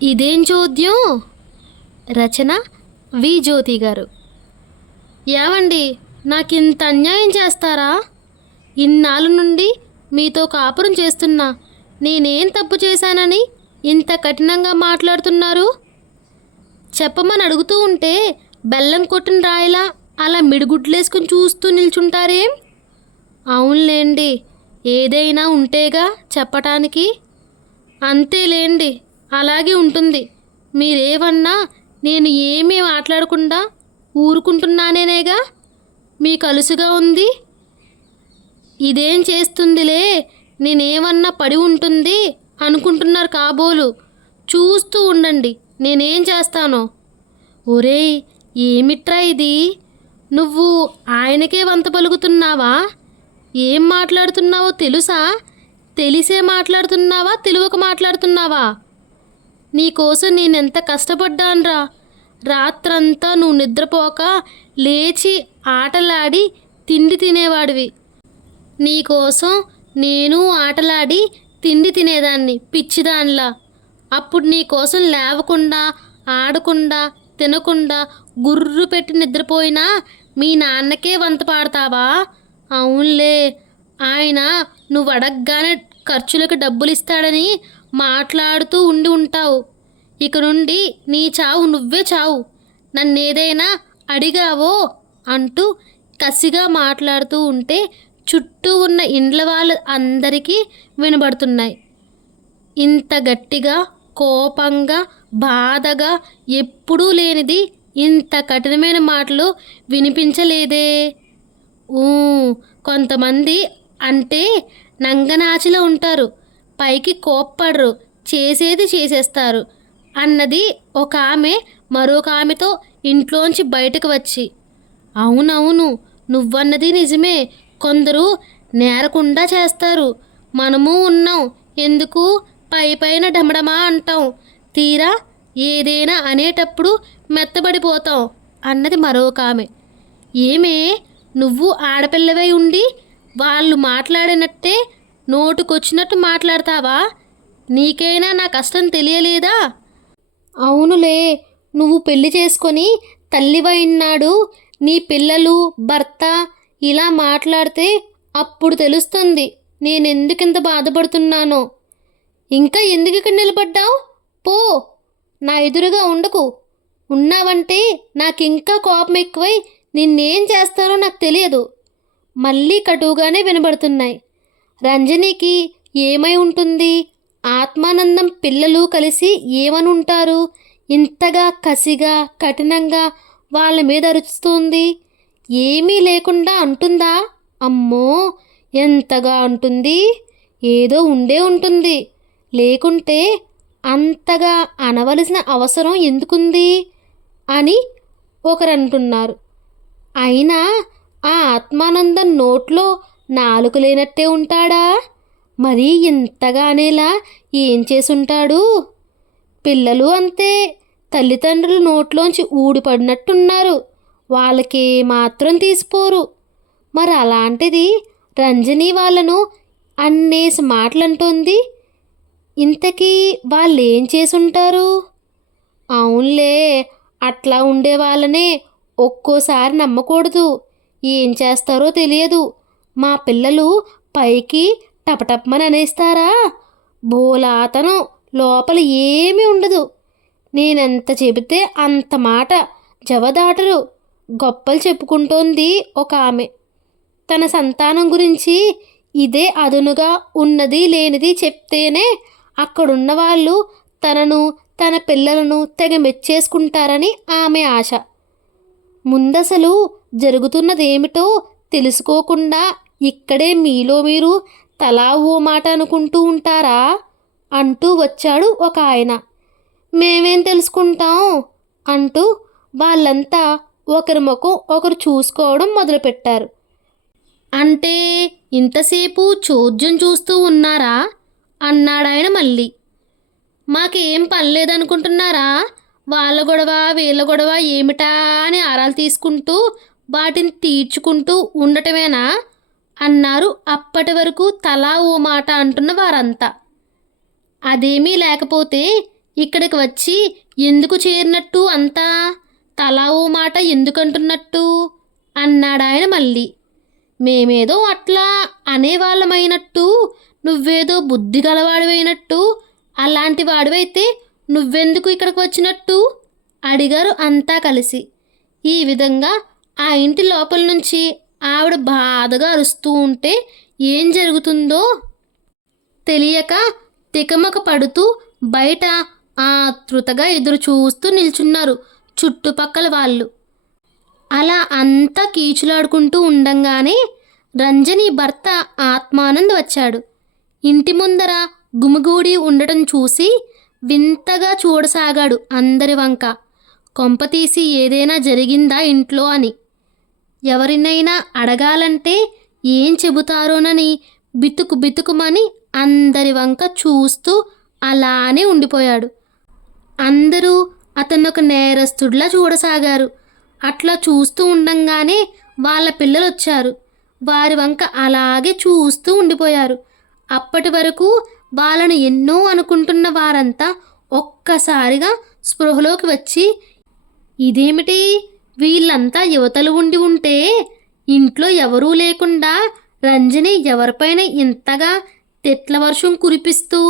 ఇదేం చోద్యం. రచన వి జ్యోతి గారు. ఏవండి, నాకింత అన్యాయం చేస్తారా? ఇన్నాళ్ళ నుండి మీతో కాపురం చేస్తున్నా. నేనేం తప్పు చేశానని ఇంత కఠినంగా మాట్లాడుతున్నారు? చెప్పమని అడుగుతూ ఉంటే బెల్లం కొట్టిన రాయిలా అలా మిడిగుడ్లేసుకుని చూస్తూ నిల్చుంటారేం? అవునులేండి, ఏదైనా ఉంటేగా చెప్పటానికి. అంతేలేండి, అలాగే ఉంటుంది. మీరేమన్నా నేను ఏమీ మాట్లాడకుండా ఊరుకుంటున్నానేనేగా మీకు అలుసుగా ఉంది. ఇదేం చేస్తుందిలే, నేనేమన్నా పడి ఉంటుంది అనుకుంటున్నారు కాబోలు. చూస్తూ ఉండండి నేనేం చేస్తానో. ఒరేయ్, ఏమిట్రా ఇది? నువ్వు ఆయనకే వంత పలుకుతున్నావా? ఏం మాట్లాడుతున్నావో తెలుసా? తెలిసే మాట్లాడుతున్నావా, తెలియక మాట్లాడుతున్నావా? నీకోసం నేనెంత కష్టపడ్డాన్రా. రాత్రంతా నువ్వు నిద్రపోక లేచి ఆటలాడి తిండి తినేవాడివి. నీకోసం నేను ఆటలాడి తిండి తినేదాన్ని పిచ్చిదానిలా. అప్పుడు నీకోసం లేవకుండా, ఆడకుండా, తినకుండా గుర్రు పెట్టి నిద్రపోయినా మీ నాన్నకే వంత పాడతావా? అవునులే, ఆయన నువ్వు అడగగానే ఖర్చులకు డబ్బులు ఇస్తాడని మాట్లాడుతూ ఉండి ఉంటావు. ఇక నుండి నీ చావు నువ్వే చావు. నన్నేదైనా అడిగావో అంటూ కసిగా మాట్లాడుతూ ఉంటే చుట్టూ ఉన్న ఇండ్ల వాళ్ళు అందరికీ వినబడుతున్నాయి. ఇంత గట్టిగా, కోపంగా, బాధగా ఎప్పుడూ లేనిది ఇంత కఠినమైన మాటలు వినిపించలేదే. ఊ, కొంతమంది అంటే నంగనాచిలో ఉంటారు, పైకి కోప్పడరు, చేసేది చేసేస్తారు అన్నది ఒక ఆమె మరొక ఆమెతో ఇంట్లోంచి బయటకు వచ్చి. అవునవును, నువ్వన్నది నిజమే. కొందరు నేరకుండా చేస్తారు. మనము ఉన్నాం, ఎందుకు పై పైన డమడమా అంటాం, తీరా ఏదైనా అనేటప్పుడు మెత్తబడిపోతాం అన్నది మరొక ఆమె. ఏమే, నువ్వు ఆడపిల్లవై ఉండి వాళ్ళు మాట్లాడినట్టే నోటుకొచ్చినట్టు మాట్లాడతావా? నీకైనా నా కష్టం తెలియలేదా? అవునులే, నువ్వు పెళ్లి చేసుకొని తల్లివైనాడు నీ పిల్లలు, భర్త ఇలా మాట్లాడితే అప్పుడు తెలుస్తుంది నేనెందుకింత బాధపడుతున్నానో. ఇంకా ఎందుకు ఇక్కడ నిలబడ్డావు? పో, నా ఎదురుగా ఉండకు. ఉన్నావంటే నాకింకా కోపం ఎక్కువై నిన్నేం చేస్తానో నాకు తెలియదు. మళ్ళీ కటువుగానే వినబడుతున్నాయి. రంజనికి ఏమై ఉంటుంది? ఆత్మానందం పిల్లలు కలిసి ఏమని ఉంటారు? ఇంతగా కసిగా, కఠినంగా వాళ్ళ మీద అరుస్తుంది. ఏమీ లేకుండా అంటుందా? అమ్మో, ఎంతగా అంటుంది! ఏదో ఉండే ఉంటుంది, లేకుంటే అంతగా అనవలసిన అవసరం ఎందుకుంది అని ఒకరు అంటున్నారు. అయినా ఆ ఆత్మానందం నోట్లో నాలుక లేనట్టే ఉంటాడా? మరీ ఇంతగా అనేలా ఏం చేసుంటాడు? పిల్లలు అంతే, తల్లిదండ్రులు నోట్లోంచి ఊడిపడినట్టున్నారు. వాళ్ళకే మాత్రం తీసిపోరు. మరి అలాంటిది రంజని వాళ్ళను అన్నేసి మాటలంటోంది. ఇంతకీ వాళ్ళేం చేసుంటారు? అవునులే, అట్లా ఉండే వాళ్ళనే ఒక్కోసారి నమ్మకూడదు. ఏం చేస్తారో తెలియదు. మా పిల్లలు పైకి టపటప్మని అనేస్తారా? బోలాతనం, లోపల ఏమీ ఉండదు. నేనెంత చెబితే అంత మాట జవదాటరు. గొప్పలు చెప్పుకుంటోంది ఒక ఆమె. తన సంతానం గురించి ఇదే అదునుగా ఉన్నది లేనిది చెప్తేనే అక్కడున్న వాళ్ళు తనను, తన పిల్లలను తెగ మెచ్చేసుకుంటారని ఆమె ఆశ. ముందసలు జరుగుతున్నదేమిటో తెలుసుకోకుండా ఇక్కడే మీలో మీరు తలా ఓ మాట అనుకుంటూ ఉంటారా అంటూ వచ్చాడు ఒక ఆయన. మేమేం తెలుసుకుంటాం అంటూ వాళ్ళంతా ఒకరి ముఖం ఒకరు చూసుకోవడం మొదలుపెట్టారు. అంటే ఇంతసేపు చోద్యం చూస్తూ ఉన్నారా అన్నాడాయన మళ్ళీ. మాకేం పనిలేదనుకుంటున్నారా? వాళ్ళ గొడవ వీళ్ళ గొడవ ఏమిటా అని ఆరాలు తీసుకుంటూ వాటిని తీర్చుకుంటూ ఉండటమేనా అన్నారు అప్పటి వరకు తలా ఓ మాట అంటున్న వారంతా. అదేమీ లేకపోతే ఇక్కడికి వచ్చి ఎందుకు చేరినట్టు అంతా తలా ఓ మాట ఎందుకంటున్నట్టు అన్నాడాయన మళ్ళీ. మేమేదో అట్లా అనేవాళ్ళమైనట్టు, నువ్వేదో బుద్ధి గలవాడివైనట్టు, అలాంటి వాడివైతే నువ్వెందుకు ఇక్కడికి వచ్చినట్టు అడిగారు అంతా కలిసి. ఈ విధంగా ఆ ఇంటి లోపల నుంచి ఆవిడ బాధగా అరుస్తూ ఉంటే ఏం జరుగుతుందో తెలియక తికమక పడుతూ బయట ఆతృతగా ఎదురు చూస్తూ నిల్చున్నారు చుట్టుపక్కల వాళ్ళు. అలా అంతా కీచులాడుకుంటూ ఉండంగానే రంజని భర్త ఆత్మానంద్ వచ్చాడు. ఇంటి ముందర గుమిగూడి ఉండటం చూసి వింతగా చూడసాగాడు అందరి వంక. కొంపతీసి ఏదైనా జరిగిందా ఇంట్లో అని. ఎవరినైనా అడగాలంటే ఏం చెబుతారోనని బితుకుమని అందరి వంక చూస్తూ అలానే ఉండిపోయాడు. అందరూ అతన్నొక నేరస్తుడిలా చూడసాగారు. అట్లా చూస్తూ ఉండంగానే వాళ్ళ పిల్లలు వచ్చారు. వారి వంక అలాగే చూస్తూ ఉండిపోయారు. అప్పటి వరకు వాళ్ళను ఎన్నో అనుకుంటున్న వారంతా ఒక్కసారిగా స్పృహలోకి వచ్చి, ఇదేమిటి వీళ్ళంతా యువతలు ఉంటే ఇంట్లో ఎవరూ లేకుండా రంజని ఎవరిపైన ఇంతగా తిట్ల వర్షం కురిపిస్తూ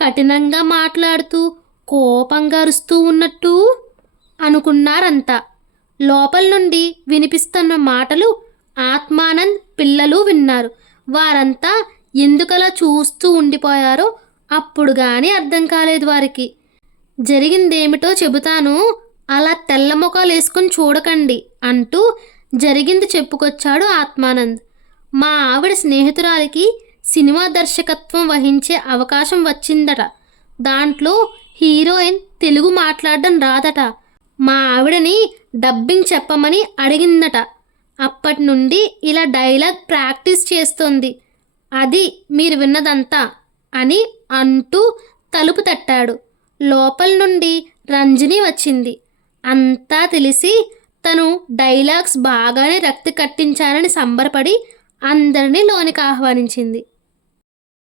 కఠినంగా మాట్లాడుతూ కోపంగా అరుస్తూ ఉన్నట్టు అనుకున్నారంతా. లోపల నుండి వినిపిస్తున్న మాటలు ఆత్మానంద్ పిల్లలు విన్నారు. వారంతా ఎందుకలా చూస్తూ ఉండిపోయారో అప్పుడు కానీ అర్థం కాలేదు వారికి. జరిగిందేమిటో చెబుతాను, అలా తెల్ల ముఖాలు వేసుకుని చూడకండి అంటూ జరిగింది చెప్పుకొచ్చాడు ఆత్మానంద్. మా ఆవిడ స్నేహితురాలికి సినిమా దర్శకత్వం వహించే అవకాశం వచ్చిందట. దాంట్లో హీరోయిన్ తెలుగు మాట్లాడడం రాదట. మా ఆవిడని డబ్బింగ్ చెప్పమని అడిగిందట. అప్పటి నుండి ఇలా డైలాగ్ ప్రాక్టీస్ చేస్తోంది. అది మీరు విన్నదంతా అని అంటూ తలుపు తట్టాడు. లోపల నుండి రంజని వచ్చింది. అంతా తెలిసి తను డైలాగ్స్ బాగానే రక్తి కట్టించానని సంబరపడి అందరినీ లోనికి ఆహ్వానించింది.